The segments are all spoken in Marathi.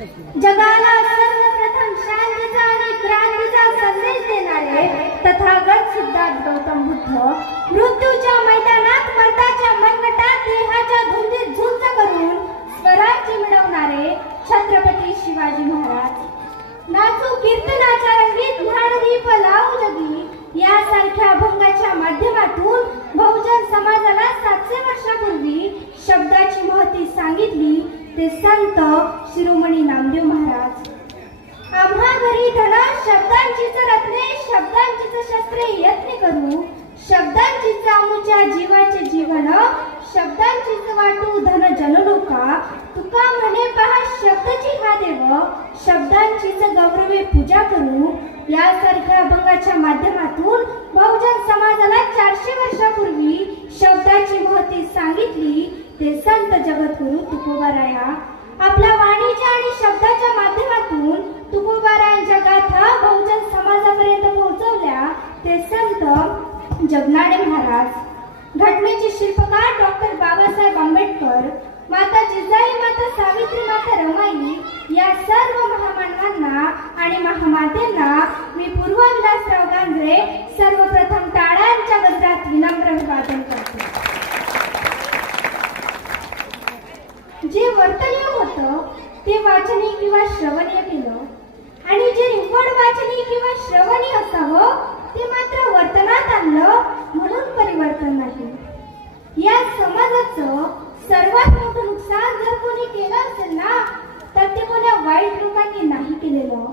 जगाला सर्वप्रथम शांतीचा आणि क्रांतीचा संदेश देणारे तथागत सिद्धार्थ गौतम बुद्ध मृत्यूच्या मैदानात मर्दाच्या मनगटात देहाच्या धुंदीत झुंज करून स्वराज्य मिळवणारे छत्रपती शिवाजी महाराज. नाचू कीर्तनाच्या रंगीत ज्ञानदीप लावू लगी यासारख्या अभंगाच्या माध्यमातून बहुजन समाजाला सातशे वर्षापूर्वी शब्दाची महती सांगितली ते संत शिरोमणी नामदेव महाराज. आम्हा घरी धन शब्दांचीच रत्ने शब्दांचीच शस्त्रे यत्न करू. शब्दांचीच आमुच्या जीवाचे जीवन शब्दांचीच वाटू धन जनलोका. तुका म्हणे पहा शब्दची हा देव शब्दांचीच गौरवे पूजा करू. यासारख्या अभंगाच्या माध्यमातून बहुजन समाजाला चारशे वर्षापूर्वी शब्दाची महती सांगितली ते संत तुकोबाराया आपल्या वाणीच्या आणि शब्दाच्या माध्यमातून तुकोबारायांच्या गाथा बहुजन समाजापर्यंत पोहोचवल्या ते संत जगनाडे महाराज. घटनेचे शिल्पकार डॉक्टर बाबासाहेब आंबेडकर माता जिजाई माता सावित्री माता रमाई या सर्व महामानवांना आणि महामातेंना मी पूर्व विलासराव गांजरे सर्वप्रथम टाळ्यांच्या गजरात वर्तनीय होतं ते वाचनीय किंवा श्रवणीय केलं आणि जे निव्वळ वाचनीय किंवा श्रवणीय असावं ते मात्र वर्तनात आणलं म्हणून परिवर्तन नाही. या समाजाचं सर्वात मोठं नुकसान जर कोणी केलं असेल ना तर ते कोणा वाईट लोकांनी नाही केलेलं.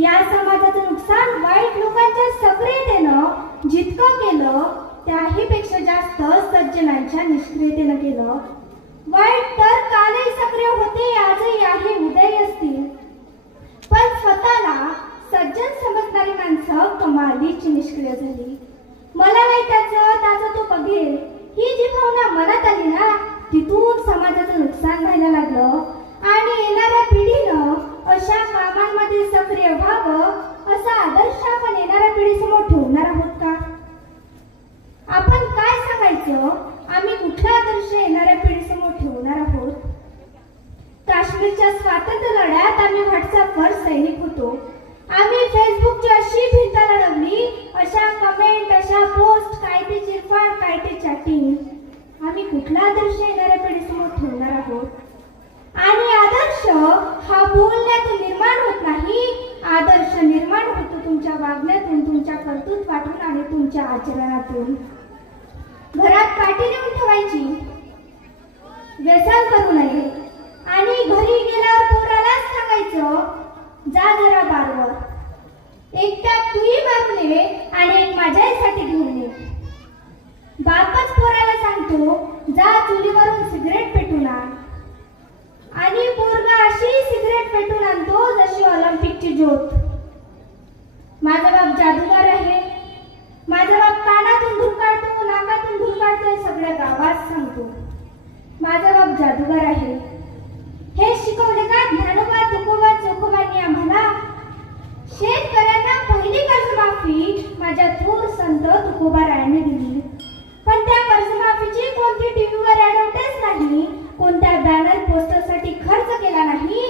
या समाजाचं नुकसान वाईट लोकांच्या सक्रियतेनं जितकं केलं त्याही पेक्षा जास्त सज्जनांच्या निष्क्रियतेनं केलं. वाईट तर कालही सक्रिय होते आजही आहे उदय असतील. पण स्वतःला सज्जन समजणारी माणसं कमालीची निष्क्रिय झाली. मला नाही त्याचं त्याचं तो बघेल. ही जी भावना मनात आली ना तिथून समाजाचं नुकसान व्हायला लागलं. आणि येणाऱ्या पिढीनं अशा कामांमध्ये सक्रिय व्हावं असा आदर्श आपण येणाऱ्या पिढीसमोर ठेवणार आहोत का आपण काय सांगायचं आम्ही कुठला आदर्श येणाऱ्या पिढीसमोर ठेवणार आहोत काश्मीरच्या स्वातंत्र्य लढ्यात आम्ही व्हॉट्सअपवर सैनिक होतो. आम्ही फेसबुकची अशी भिंत लढवली अशा कमेंट अशा पोस्ट काय ते चिरफाड काय ते चॅटिंग आम्ही कुठला आदर्श येणाऱ्या पिढीसमोर ठेवणार आहोत? आणि आदर्श हा बोलण्यातून निर्माण होत नाही. आदर्श निर्माण होतो तुमच्या वागण्यातून तुमच्या कर्तृत्वातून आणि तुमच्या आचरणातून. घरात पाठी नेऊन ठेवायची. व्यसन करू नये. आणि घरी गेल्यावर पोरालाच सांगायचं जा जरा बारवर. एकट्या तुही मारून ये आणि एक माझ्यासाठी घेऊन ये बापच पोराला सांगतो जा चुलीवरून सिगरेट पेटून आण. आणि पोरगा अशी सिगरेट पेटून आणतो जशी ऑलिम्पिकची ज्योत. माझा बाप जादूगार आहे. माझा बाप कानातून धूर काढतो नाकातून धूर काढतोय सगळ्या गावात सांगतो. माझा बाप जादूगार आहे. कर्जमाफी माझ्या थोर संत तुकोबा रायांनी दिली. पण त्या कर्जमाफीची कोणती टीव्हीवर ऍडव्हर्टाईज नाही कोणत्या बॅनर पोस्टरसाठी खर्च केला नाही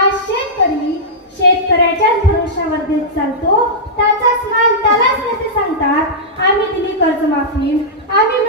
आज शेतकरी शेतकऱ्याच्याच भरोशावर देत चालतो त्याचाच माल त्यालाच नेते सांगतात आम्ही दिली कर्जमाफी आम्ही